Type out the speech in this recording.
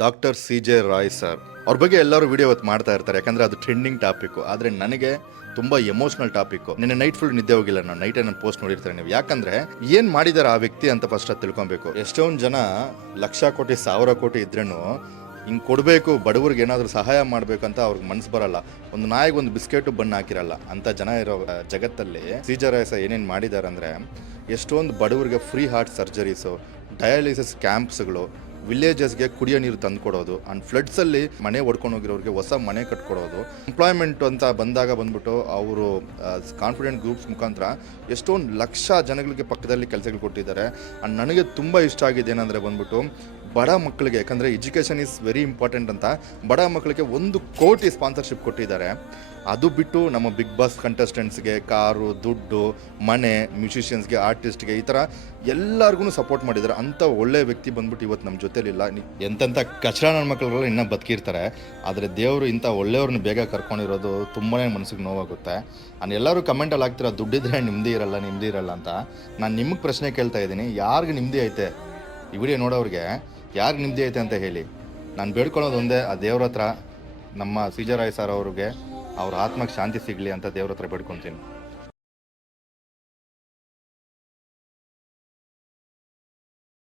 Doctor ಸಿ.ಜೆ. Roy sir ಅವ್ರ ಬಗ್ಗೆ ಎಲ್ಲರೂ ವಿಡಿಯೋ ಇವತ್ತು ಮಾಡ್ತಾ ಇರ್ತಾರೆ, ಯಾಕಂದರೆ ಅದು ಟ್ರೆಂಡಿಂಗ್ ಟಾಪಿಕ್ಕು. ಆದರೆ ನನಗೆ ತುಂಬ ಎಮೋಷ್ನಲ್ ಟಾಪಿಕ್ಕು. ನಿನ್ನೆ ನೈಟ್ ಫುಲ್ ನಿದ್ದೆ ಹೋಗಿಲ್ಲ, ನಾನು ನೈಟೇ ನಾನು ಪೋಸ್ಟ್ ನೋಡಿರ್ತಾರೆ ನೀವು. ಯಾಕಂದರೆ ಏನು ಮಾಡಿದ್ದಾರೆ ಆ ವ್ಯಕ್ತಿ ಅಂತ ಫಸ್ಟ್ ಅದು ತಿಳ್ಕೊಬೇಕು. ಎಷ್ಟೊಂದು ಜನ ಲಕ್ಷ ಕೋಟಿ ಸಾವಿರ ಕೋಟಿ ಇದ್ರೂ ಹಿಂಗೆ ಕೊಡಬೇಕು, ಬಡವ್ರಿಗೆ ಏನಾದರೂ ಸಹಾಯ ಮಾಡಬೇಕು ಅಂತ ಅವ್ರಿಗೆ ಮನಸ್ಸು ಬರಲ್ಲ. ಒಂದು ನಾಯಿಗೆ ಒಂದು ಬಿಸ್ಕೆಟು ಬಣ್ಣ ಹಾಕಿರಲ್ಲ ಅಂತ ಜನ ಇರೋ ಜಗತ್ತಲ್ಲಿ ಸಿ.ಜೆ. ರಾಯ್ ಸರ್ ಏನೇನು ಮಾಡಿದ್ದಾರೆ ಅಂದರೆ, ಎಷ್ಟೊಂದು ಬಡವರಿಗೆ ಫ್ರೀ ಹಾರ್ಟ್ ಸರ್ಜರೀಸು, ಡಯಾಲಿಸಿಸ್ ಕ್ಯಾಂಪ್ಸ್ಗಳು, ವಿಲೇಜಸ್ಗೆ ಕುಡಿಯೋ ನೀರು ತಂದುಕೊಡೋದು, ಆ್ಯಂಡ್ ಫ್ಲಡ್ಸಲ್ಲಿ ಮನೆ ಹೊಡ್ಕೊಂಡು ಹೋಗಿರೋರಿಗೆ ಹೊಸ ಮನೆ ಕಟ್ಕೊಡೋದು, ಎಂಪ್ಲಾಯ್ಮೆಂಟ್ ಅಂತ ಬಂದಾಗ ಬಂದ್ಬಿಟ್ಟು ಅವರು ಕಾನ್ಫಿಡೆಂಟ್ ಗ್ರೂಪ್ಸ್ ಮುಖಾಂತರ ಎಷ್ಟೊಂದು ಲಕ್ಷ ಜನಗಳಿಗೆ ಪಕ್ಕದಲ್ಲಿ ಕೆಲಸಗಳು ಕೊಟ್ಟಿದ್ದಾರೆ. ಆ್ಯಂಡ್ ನನಗೆ ತುಂಬ ಇಷ್ಟ ಆಗಿದೆ ಏನಂದರೆ ಬಂದ್ಬಿಟ್ಟು ಬಡ ಮಕ್ಕಳಿಗೆ, ಯಾಕಂದರೆ ಎಜುಕೇಷನ್ ಈಸ್ ವೆರಿ ಇಂಪಾರ್ಟೆಂಟ್ ಅಂತ ಬಡ ಮಕ್ಕಳಿಗೆ 1 ಕೋಟಿ ಸ್ಪಾನ್ಸರ್ಶಿಪ್ ಕೊಟ್ಟಿದ್ದಾರೆ. ಅದು ಬಿಟ್ಟು ನಮ್ಮ ಬಿಗ್ ಬಾಸ್ ಕಂಟೆಸ್ಟೆಂಟ್ಸ್ಗೆ ಕಾರು, ದುಡ್ಡು, ಮನೆ, ಮ್ಯೂಸಿಷಿಯನ್ಸ್ಗೆ, ಆರ್ಟಿಸ್ಟ್ಗೆ, ಈ ಥರ ಎಲ್ಲರಿಗೂ ಸಪೋರ್ಟ್ ಮಾಡಿದ್ದಾರೆ. ಅಂಥ ಒಳ್ಳೆ ವ್ಯಕ್ತಿ ಬಂದ್ಬಿಟ್ಟು ಇವತ್ತು ನಮ್ಮ ಜೊತೆಲಿಲ್ಲ. ಎಂತೆಂಥ ಕಚಡ ನನ್ನ ಮಕ್ಕಳುಗಳು ಇನ್ನೂ ಬದುಕಿರ್ತಾರೆ, ಆದರೆ ದೇವರು ಇಂಥ ಒಳ್ಳೆಯವ್ರನ್ನ ಬೇಗ ಕರ್ಕೊಂಡಿರೋದು ತುಂಬಾ ಮನಸ್ಸಿಗೆ ನೋವಾಗುತ್ತೆ. ನಾನು ಎಲ್ಲರೂ ಕಮೆಂಟಲ್ಲಿ ಹಾಕ್ತೀರ ದುಡ್ಡಿದ್ರೆ ನೆಮ್ಮದಿ ಇರಲ್ಲ ಅಂತ. ನಾನು ನಿಮಗೆ ಪ್ರಶ್ನೆ ಕೇಳ್ತಾ ಇದ್ದೀನಿ, ಯಾರಿಗೆ ನೆಮ್ಮದಿ ಐತೆ? ಈ ವಿಡಿಯೋ ನೋಡೋರಿಗೆ ಯಾರಿಗೆ ನೆಮ್ಮದಿ ಐತೆ ಅಂತ ಹೇಳಿ. ನಾನು ಬೇಡ್ಕೊಳ್ಳೋದು ಒಂದೇ, ಆ ದೇವ್ರ ಹತ್ರ ನಮ್ಮ ಸಿ.ಜೆ. ರಾಯ್ ಸರ್ ಅವ್ರಿಗೆ ಅವ್ರ ಆತ್ಮಕ್ಕೆ ಶಾಂತಿ ಸಿಗಲಿ ಅಂತ ದೇವ್ರ ಹತ್ರ ಬೇಡ್ಕೊತೀನಿ.